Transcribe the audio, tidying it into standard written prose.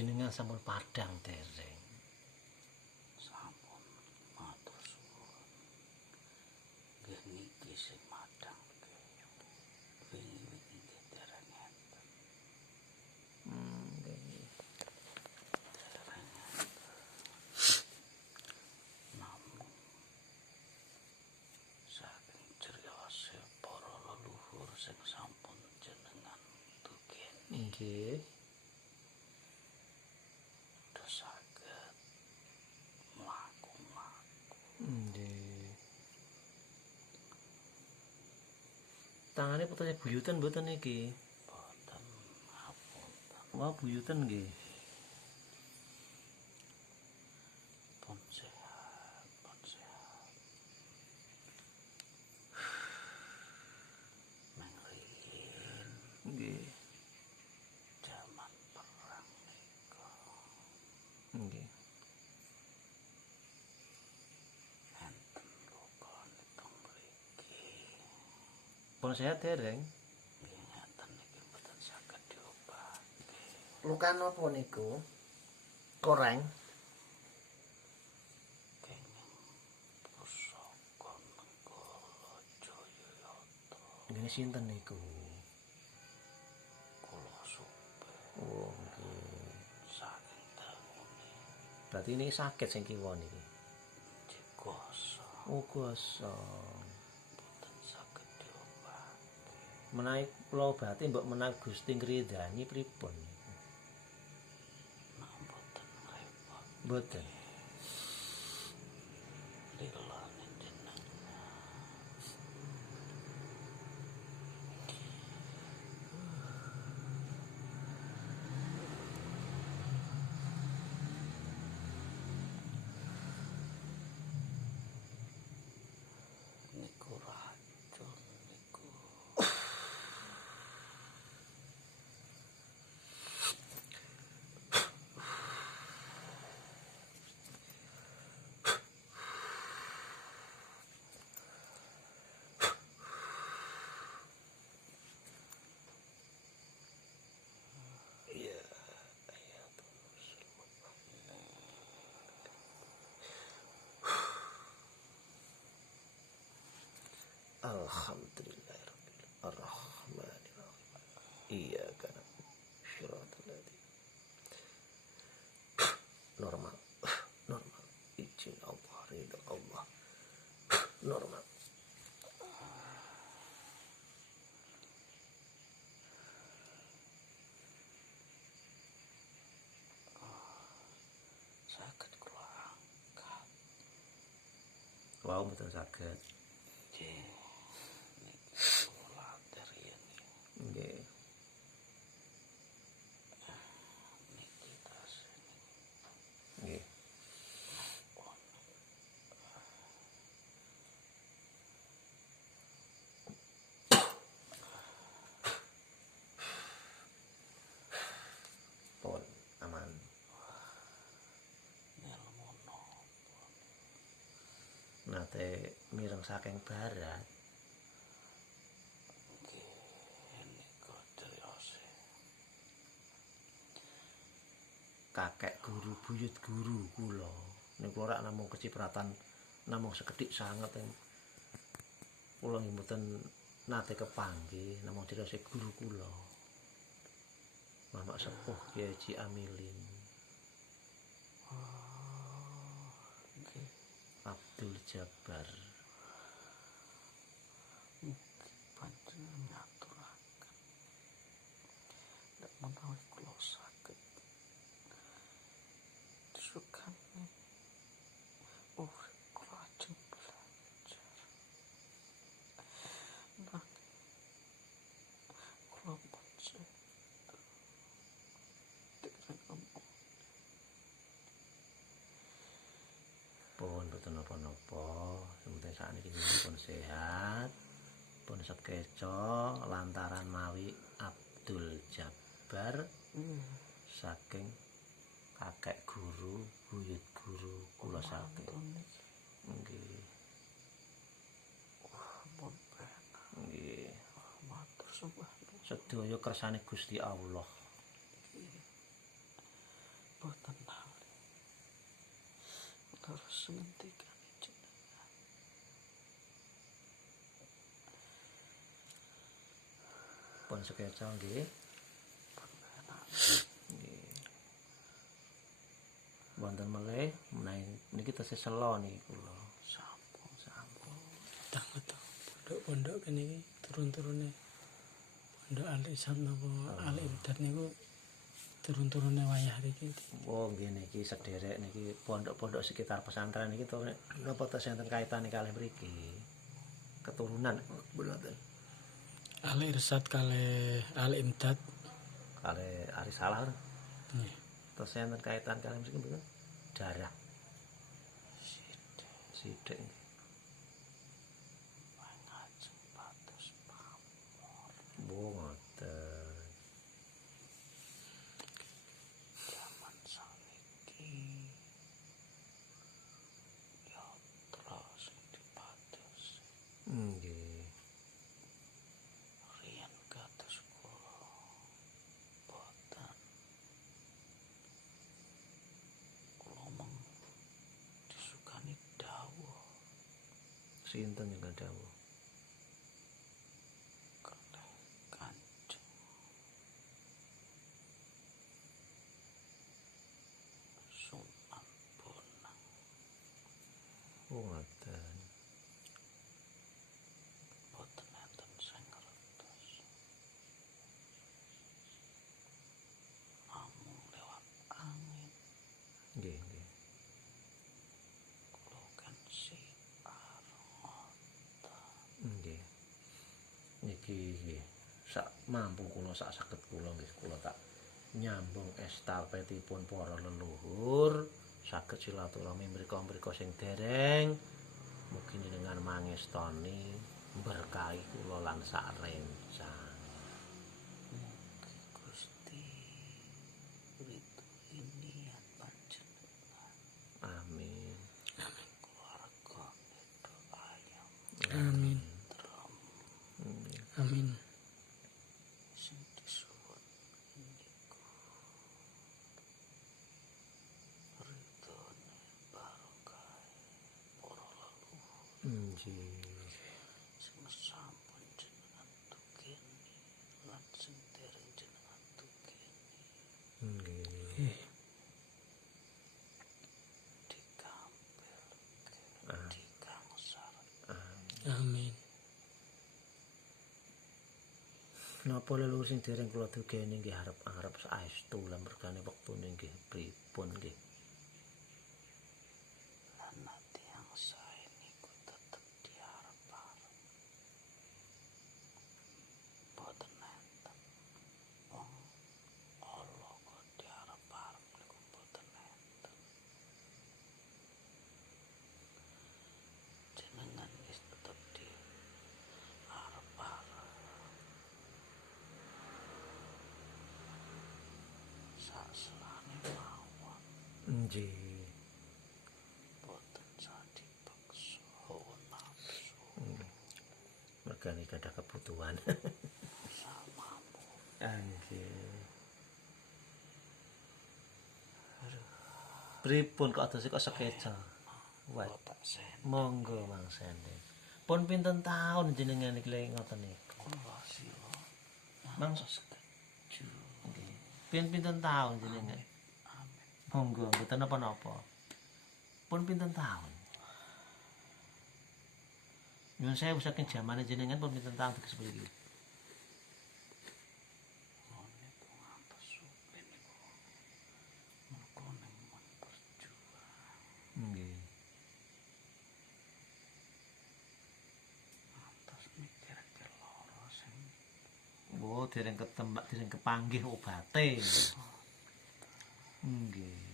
Jenengan sampun padhang dereng. Sampun matur suwun. Nggih niki sing madhang wingi-wingi nggih dereng enten. Nggih. Dereng enten. Namung saking criyose para leluhur sing sampun jenengan tugeni. Nggih. Saged mlaku-mlaku. Nggih. Tangane putrane buyutan mboten niki? Boten ngapunten. Wah, buyutan nggih. Pun sehat, pun sehat. Mengriyen Nggih. jaman perang nika Nggih. enten luka nitong mriki. Pun sehat dereng? Nggih ngeten niki mboten saged diobati. Luka napa niku? Koreng. Kenging pusaka Nenggala Jayayatra Ngene sinten niku? kula supe Oh, nggih. saking dangune Berarti ini sakit sing kiwa niki. jikoso Oh, gosong. boten saged diobati. Menawi kula obati mbok menawi Gusti ngridani pripun niku? Nah boten repot. Mboten. Lilane jenengan niku racun niku. Iya. Alhamdulillahirabbil arrahmanirrahim. Iyyaka na'budu wa syiratal ladzina normal. Normal. Izin Allah, ridha Allah. Normal. Saged kula angkat. Wow, mboten saged. Nggih. Niki kula riyen Nggih. niki tas Nggih. pun Pun aman. ngelmu napa. Nate mireng saking barat. Nggih nika criyose Kakek guru buyut guru kula. Niku ora namung kecipratan namung sekedhik sanget yang kula nggih mboten nate kepanggih namung criyose guru kula. Mamak sepuh Kyai Haji Amilin. nggih Abdul Jabbar. mugi panjenengan nyaturaken nek menawi kula saged sukani urip kula ajeng belajar nanging kula pun dereng emut. Pun mboten napa-napa, sementing sakniki pun sehat, pun sekeca lantaran mawi Abdul Jabbar saking kakek guru, buyut guru kula saking. Nggih. Pun penak. Nggih. Matur suwun. Sedaya kersane Gusti Allah. sengendikane jenengan. Pun sekeca nggih. Wonten malih menawi niki tesih sela niki kula. Sampun. Tang-tang pondok-pondok kene iki turun-turune pondok Al-Ihsan napa Al-Imdad niku turun-turune wayah iki. Oh nggih niki sederek niki pondok-pondok sekitar pesantren niki to napa tesih enten kaitane kalih mriki. Keturunan mboten. Al-Irsyad kalih Al-Imdad Kalih Arisalah nggih. tesih enten kaitan kalih mriki mboten. Darah Sithik sithik. ngajeng pados pamor. Oh ngoten. Zaman saiki yatra sing dipados Nggih. riyen kados kula boten kula mung disukani dawuh Sinten ingkang dawuh? kalih Kanjeng Sunan Bonang. Oh ngoten. Boten enten sing ngertos. Namung lewat angin Nggih, nggih. kula kan siar Nggih. Niki nggih sak mampu kula sak saged kula nggih kula tak nyambung estafetipun para leluhur saged silaturahmi mrika-mrika sing dereng mugi jenengan mangestoni berkahi kula lan sak rencang. mugi Gusti ridhoi panjenengan. Amin. Keluarga itu ayam Amin. terem Amin. sing disuwun niku ridhone barokah para leluhur Nggih. sing sampun jenengan tugeni lan sing dereng jenengan tugeni Nggih. dikampilke dikangsar. Amin. Napa leluhur sing dereng kula dugeni nggih arep-arep saestu lan mergane wektune nggih pripun nggih. Lan ati yang sae niku tetep diarep-arep. Boten enten wong Allah kok diarep-arep niku boten enten. Jenengan wis tetep diarep-arep. Saselane mawon Nggih. boten sadipaksa hawa nafsu Mergane gadah kebutuhan. samamu. Nggih. Pripun kok adosi kok sekeca? Wah, Tak sen monggo Mang Sende. Pun pinten taun jenengan iki lek ngoten niku? kula sila Mang sekeju. nggih. Pinten taun jenengan? Amin. Monggo mboten napa-napa. Pun pinten taun? Nyuwun sewu saking jamane jenengan pun pinten taun teges mriki? Niku ngantos supe niku. Mergo nemen berjuang. Nggih. Ngantos mikirke lara sing Oh, dereng ketembak, dereng kepanggih obate. Nggih.